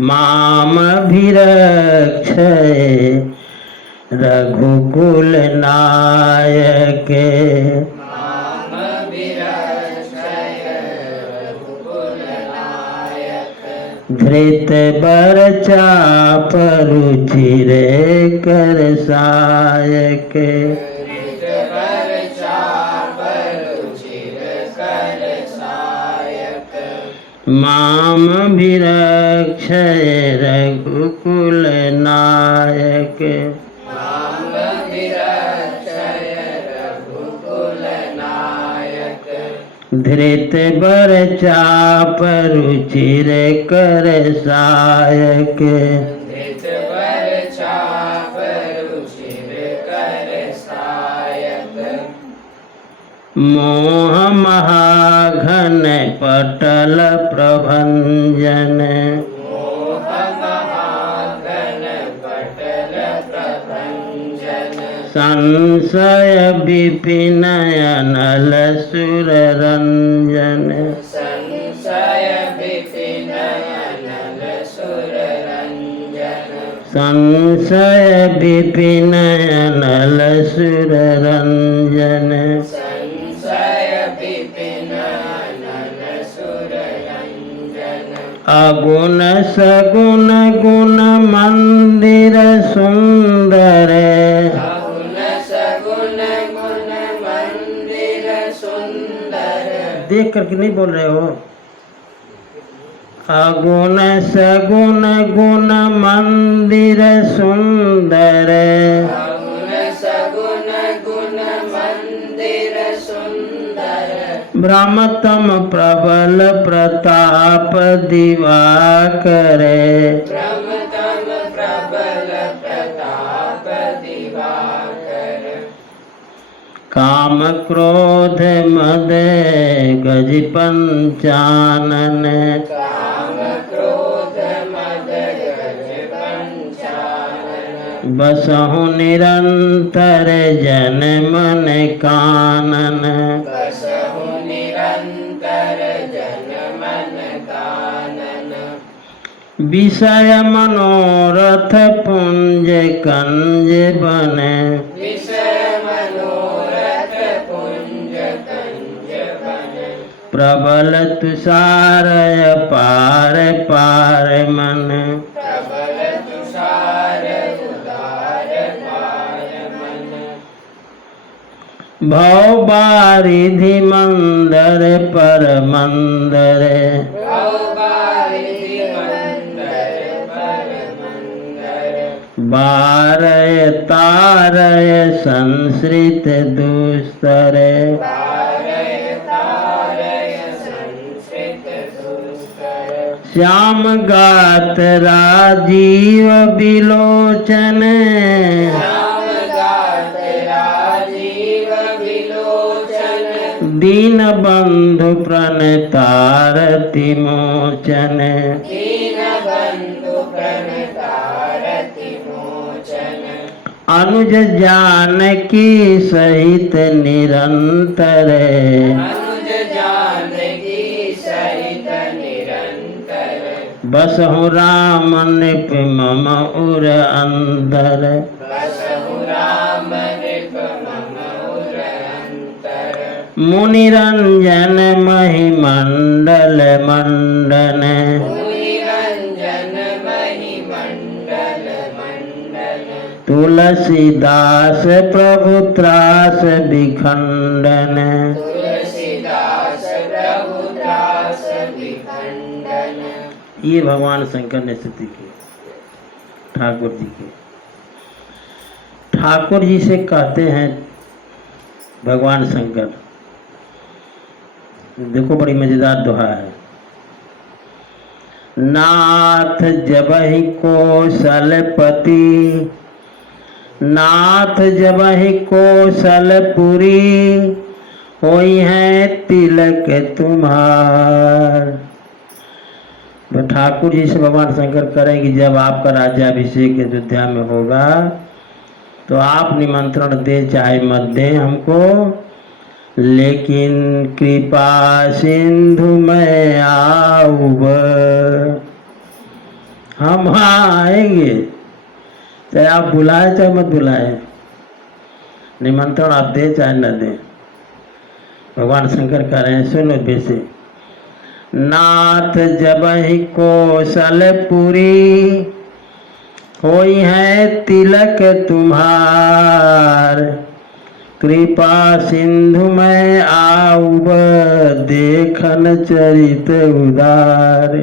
माम अभिरक्षय रघुकुल नायक, माम विरक्षय रघुकुल नायक, धृत बर चाप रुचिर कर सायक। ऋतवर चाप रुचिर कर सायक, माम अभिरक्षय रघुकुल नायक, माम विरक्षय रघुकुल नायक, धृत बर चाप रुचिर कर सायक। ऋतवर चाप रुचिर कर सायक, मोह महाघन पटल प्रभंजन, मोह महाघन पटल प्रभंजन, संशय विपिन अनल सुर रंजन। संशय विपिन अनल सुर रंजन, संशय विपिन अनल सुर रंजन। संशय विपिन अनल सुर रंजन, अगुण सगुण गुण मंदिर सुंदर, अगुण सगुण गुण मंदिर सुंदर, देख करके नहीं बोल रहे हो। अगुण सगुण गुण मंदिर सुंदर, अगुण सगुण गुण मंदिर सुंदर, ब्रह्मतम प्रबल प्रताप दिवाकर, ब्रह्मतम प्रबल प्रताप दिवाकर, काम क्रोध मद गज पंचानन, काम क्रोध मद गज पंचानन, बसहु निरंतर जन मन कानन। बसहु निरंतर जन मन कानन, विषय मनोरथ पुंज कंज बन, विषय मनोरथ पुंज कंज बन, प्रबल तुषारय पार पार मन। प्रबल तुषार उदार पार मन, भव बारिधि मंदर पर मंदर, भव बारिधि मंदर पर मंदर, बारय तारय संसृत दुस्तर, तारय तारय संस्कृत दुस्तर, श्याम गात राजीव बिलोचन, श्याम गात राजीव विलोचन, दीन बंधु प्रणतारति मोचन। दीन बंधु प्रणतारति मोचन, अनुज जानकी सहित निरंतर, अनुज जानकी सहित निरंतर, बसहु राम नृप मम उर अंदर। बसहु राम नृप मम उर अंतर, मुनिरंजन महिमंडल मंडन, मुनिरंजन महिमंडल मंडन, तुलसीदास प्रभु त्रास विखंडन। तुलसीदास प्रभु त्रास विखंडन। ये भगवान शंकर ने स्तुति की ठाकुर जी की। ठाकुर जी से कहते हैं भगवान शंकर, देखो बड़ी मजेदार दोहा है। नाथ जबहि कौशलपति, नाथ जबहि कौशलपुरी, होई है तिलक तुम्हार। तो ठाकुर जी से भगवान शंकर करें कि जब आपका राज्याभिषेक अयोध्या में होगा तो आप निमंत्रण दे चाहे मत दे हमको, लेकिन कृपा सिंधु में आऊब, हम आएंगे चाहे आप बुलाए चाहे मत बुलाए, निमंत्रण आप दे चाहे न दे। भगवान शंकर कह रहे हैं सुनो वैसे, नाथ जबहि कौशलपुरी, होई है तिलक तुम्हार, कृपा सिंधु में आऊब, देखन चरित उदार।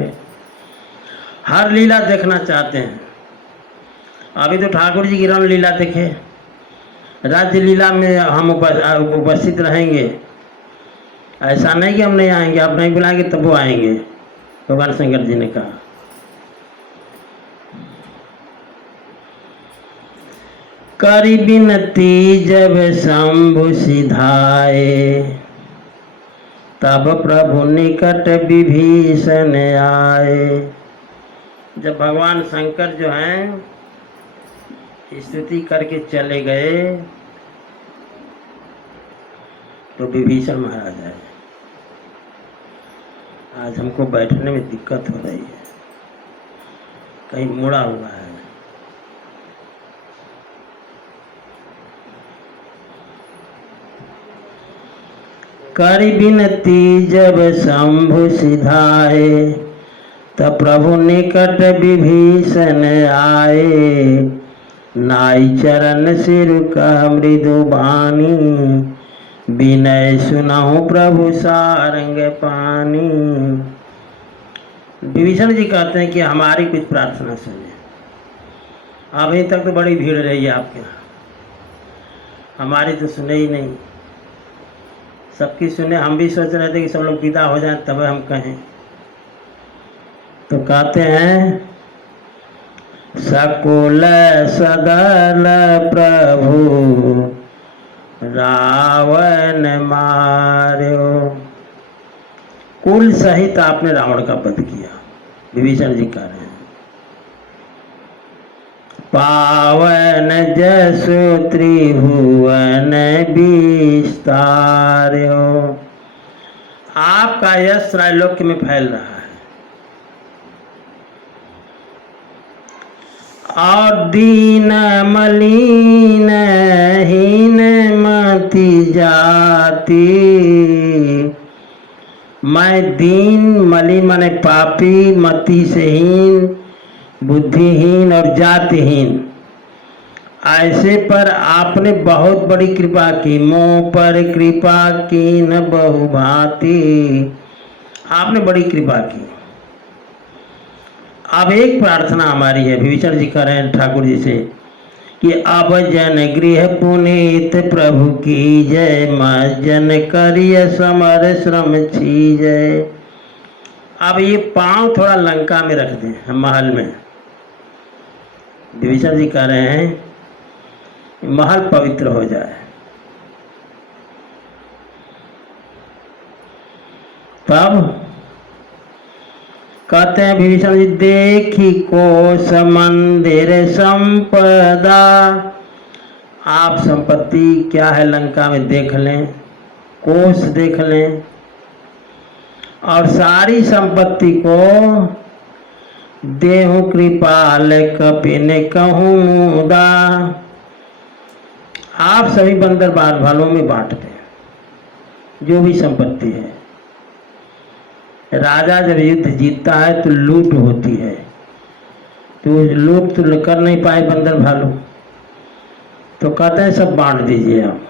हर लीला देखना चाहते हैं। अभी तो ठाकुर जी की रण लीला देखे, राज्य लीला में हम उपस्थित रहेंगे। ऐसा नहीं कि हम नहीं आएंगे, आप नहीं बुलाएंगे तब वो आएंगे, भगवान शंकर जी ने कहा। करी बिनती जब शंभु सिधाए, तब प्रभु निकट विभीषण आए। जब भगवान शंकर जो हैं स्तुति करके चले गए तो विभीषण महाराज आए। आज हमको बैठने में दिक्कत हो रही है, कहीं मुड़ा हुआ है। करी बिनती जब शंभु सिधाए, तब प्रभु निकट विभीषण आए। नाई चरण सिर का मृदु बानी, विनय सुनाऊं प्रभु सारंग पानी। विभीषण जी कहते हैं कि हमारी कुछ प्रार्थना सुने। अभी तक तो बड़ी भीड़ रही है आपके यहाँ, हमारी तो सुने ही नहीं। सबकी सुने, हम भी सोच रहे थे कि सब लोग विदा हो जाएं तब हम कहें। तो कहते हैं सकुल सदल प्रभु रावण मार्यो। कुल सहित आपने रावण का वध किया, विभीषण जी कह रहे हैं। पावन जसु त्रिभुवन विस्तार्यो। आपका यश त्रैलोक्य में फैल रहा है। और दीन मलिन हीन मति जाति, मैं दीन मलिन माने पापी, मति से हीन, बुद्धिहीन और जातिहीन, ऐसे पर आपने बहुत बड़ी कृपा की। मोह पर कृपा की न बहुभांति, आपने बड़ी कृपा की। अब एक प्रार्थना हमारी है, विभीषण जी कह रहे हैं ठाकुर जी से कि अब जन गृह पुनीत प्रभु की जय, मज्जन करिय समर श्रम छीजय। अब ये पांव थोड़ा लंका में रख दें, महल में। विभीषण जी कह रहे हैं महल पवित्र हो जाए। तब कहते हैं विभीषण जी, देखी कोश मंदिर संपदा। आप संपत्ति क्या है लंका में देख लें, कोश देख लें, और सारी संपत्ति को देहु कृपाल कपिन कहूँ मुदा। आप सभी बंदर भालों में बांट दें। जो भी संपत्ति है। राजा जब युद्ध जीतता है तो लूट होती है, तो लूट तो कर नहीं पाए बंदर भालू, तो कहते हैं सब बांट दीजिए आप।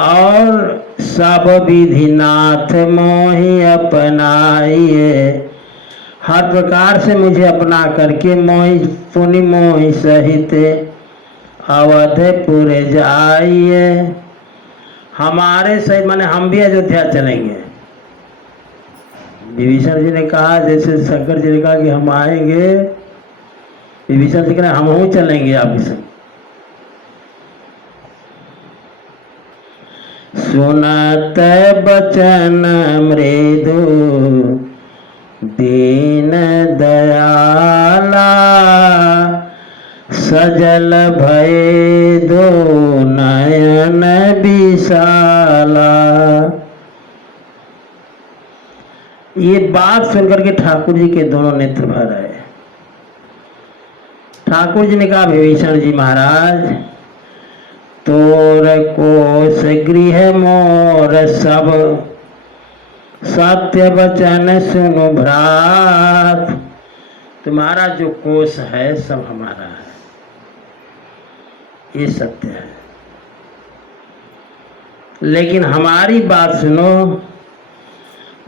और सब विधि नाथ मोहि अपनाइए, हर प्रकार से मुझे अपना करके मोहि पुनि मोहि सहित अवधपुर जाइए। हमारे सहित माने हम भी अयोध्या चलेंगे। विभीषण जी ने कहा, जैसे शंकर जी ने कहा कि हम आएंगे, विभीषण जी कह हम चलेंगे आपके संग। सुनत बचन मृदु दीन दयाला, सजल भय दो नयन विशाला। ये बात सुनकर के ठाकुर जी के दोनों नेत्र भर आए। ठाकुर जी ने कहा, विभीषण जी महाराज, तोर कोस गृह मोर सब, सत्य वचन सुनो भ्रात। तुम्हारा जो कोष है सब हमारा है, ये सत्य है, लेकिन हमारी बात सुनो।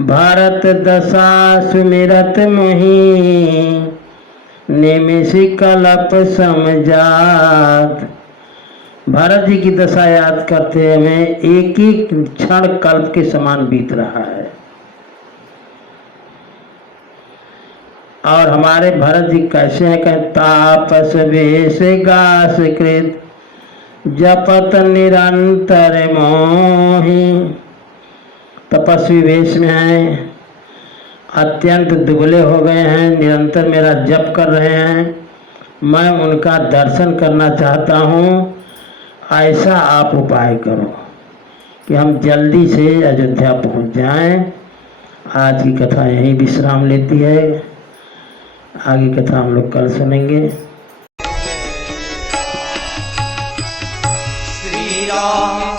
भरत दशा सुमिरत मोहि, निमिषि कल्प समझात। भरत जी की दशा याद करते हमें एक ही क्षण कल्प के समान बीत रहा है। और हमारे भरत जी कैसे हैं, कहें तापस वेश गास कृत, जपत निरंतर मोहि। तपस्वी वेश में हैं, अत्यंत दुबले हो गए हैं, निरंतर मेरा जप कर रहे हैं। मैं उनका दर्शन करना चाहता हूँ, ऐसा आप उपाय करो कि हम जल्दी से अयोध्या पहुँच जाएं। आज की कथा यहीं विश्राम लेती है, आगे कथा हम लोग कल सुनेंगे। श्री राम